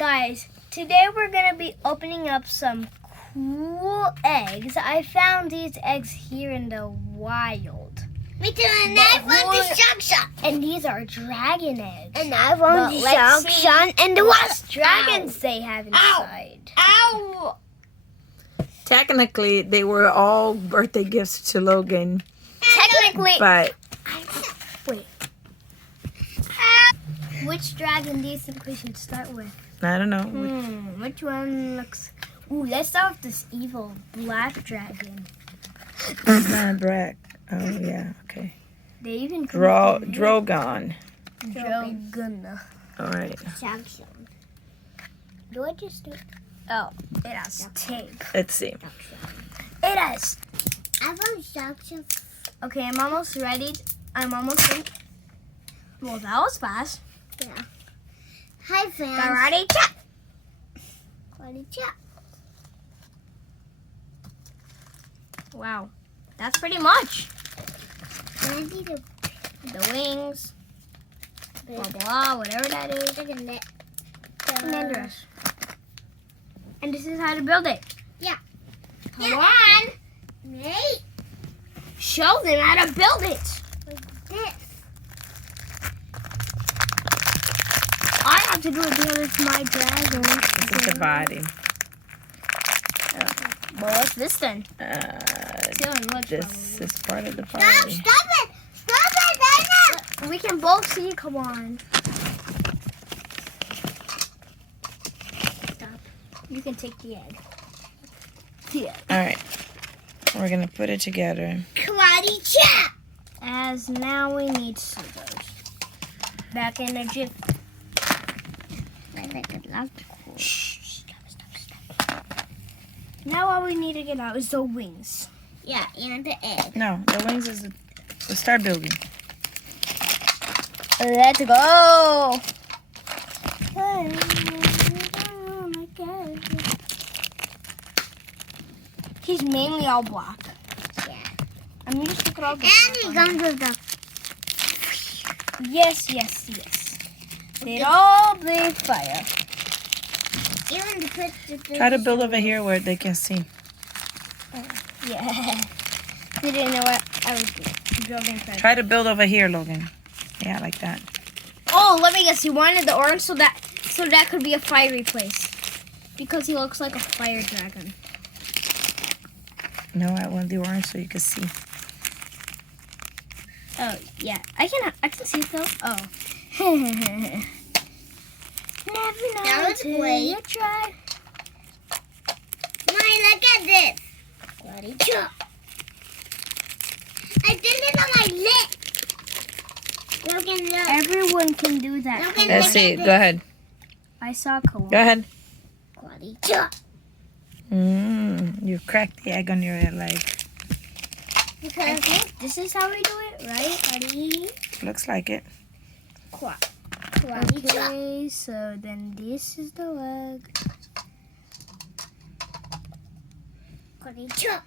Alright guys, today we're going to be opening up some cool eggs. I found these eggs here in the wild. Me too, and I found the shark. And these are dragon eggs. And I found the shark and the what wasp. dragons they have inside. Ow! Technically, they were all birthday gifts to Logan, Technically, but wait. Which dragon do you think we should start with? I don't know. Which one looks... Ooh, let's start with this evil black dragon. It's not Brack. Oh, yeah, okay. They even... Drogon. Drogon. All right. Shark. Do I just do... Oh, it has tape. Let's see. It has... I found shark. Okay, I'm almost ready. I'm almost in. Well, that was fast. Yeah. Hi, fans. Karate chop. Karate chop. Wow, that's pretty much. And I need to The wings, blah blah, whatever that is. look at that. And then the rest. And this is how to build it. Yeah. Come on, Nate, show them how to build it. like this. I have to do it because it's my dragon. This is the body. Well, what's this then? This is part of the body. Stop it! Stop it, Dana! We can both see. Come on. Stop. You can take the egg. Yeah. All right. We're going to put it together. Karate chop. As now we need scissors. Back in the jiff. Shh. Stop. Now all we need to get out is the wings. Yeah, and the egg. No, the wings is... We'll start building. Let's go. He's mainly all black. Yeah. I'm gonna stick it all. And he comes with the... Yes. They all breathe fire. Even to put the... Try to build over here where they can see. Yeah. You didn't know what I was building for. Try to build over here, Logan. Yeah, like that. Oh, let me guess. You wanted the orange so that could be a fiery place. Because he looks like a fire dragon. No, I want the orange so you can see. Oh, yeah. I can see it though. Oh. Never know That was till great. you try. Mommy, look at this. Karate chop. I did it on my lip. Logan, look. Everyone can do that. Logan, Let's look see. at Go this. ahead. I saw Koa. Go ahead. Karate chop. You cracked the egg on your leg. I Because think this is how we do it, right? Ready? Looks like it. karate chop. Okay, so then this is the leg. Karate chop.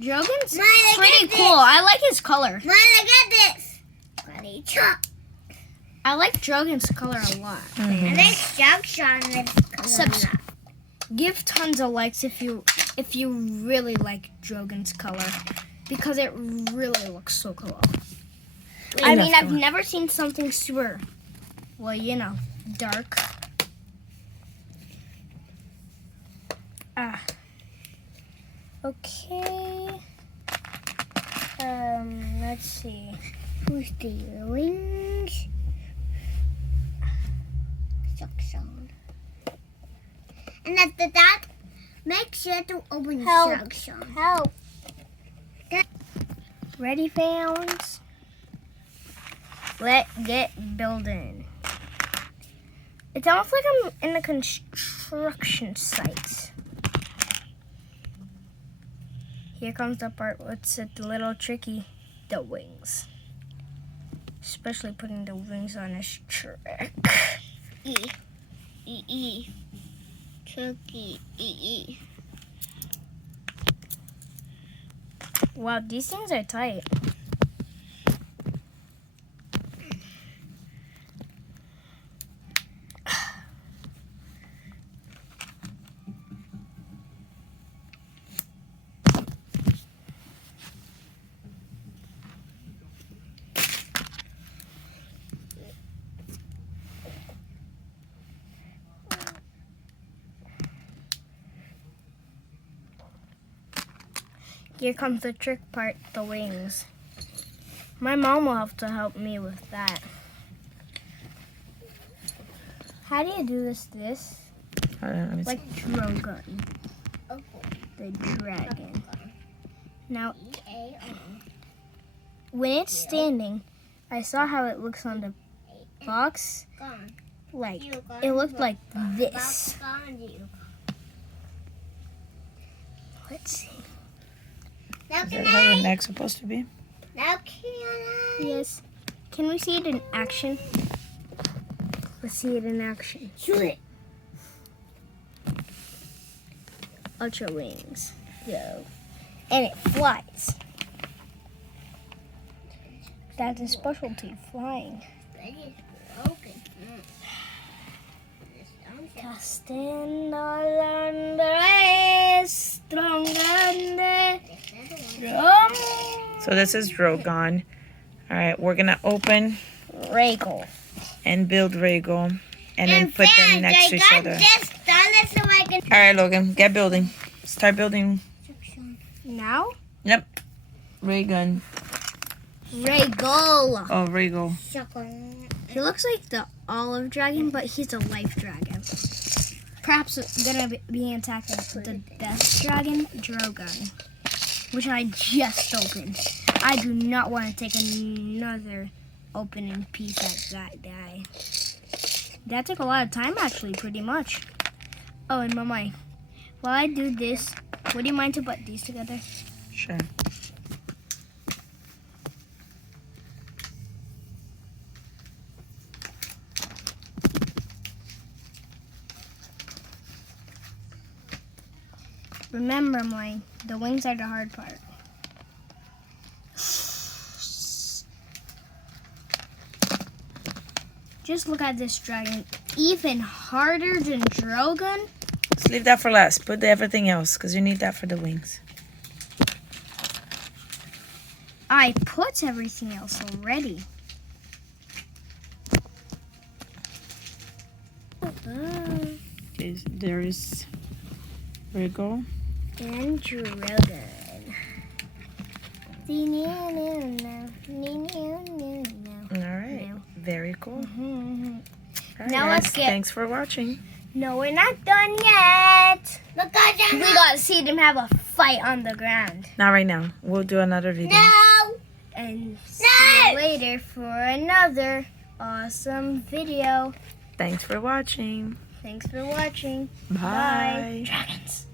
Drogon's Mom, look pretty at cool. this. I like his color. Mom, look at this. Karate chop. I like Drogon's color a lot. And there's sharks on this Subs- color. Give tons of likes if you really like Drogon's color, because it really looks so cool. I mean, I've never seen something super, well, you know, dark. Okay. Let's see. Who's the wings? Sharks on. And after that, make sure to open Help. sharks on. Help. Ready, fans? Let's get building. It's almost like I'm in a construction site. Here comes the part where it's a little tricky. The wings. Especially putting the wings on this trick. Turkey. Wow, these things are tight. Here comes the trick part, the wings. My mom will have to help me with that. How do you do this? Like Drogon, the dragon. Now, when it's standing, I saw how it looks on the box. Like, it looked like this. Let's see. Is that how the neck's supposed to be? Yes. Can we see it in action? Let's see it in action. Shoot it. Ultra wings. Go. And it flies. That's a specialty, flying. So this is Drogon. All right, we're gonna open Rhaegal. and build Rhaegal, and then put them next to each other. All All right, Logan, get building. Start building. Now? Yep. Rhaegal. Rhaegal. Oh, Rhaegal. He looks like the olive dragon, but he's a life dragon. Perhaps gonna be attacking the death dragon, Drogon, which I just opened. I do not want to take another opening piece at that guy. That took a lot of time, actually, pretty much. Oh, and Mama, while I do this, would you mind to put these together? Sure. Remember, Mike, the wings are the hard part. Just look at this dragon. Even harder than Drogon. Let's leave that for last. Put everything else, because you need that for the wings. I put everything else already. Okay, there is Rhaegal. And Drogon. All right. Very cool. Mhm. All right, Now guys, let's get- Thanks for watching. No, we're not done yet. Look at We gotta see them have a fight on the ground. Not right now. We'll do another video. No. And see you later for another awesome video. Thanks for watching. Thanks for watching. Bye. Dragons.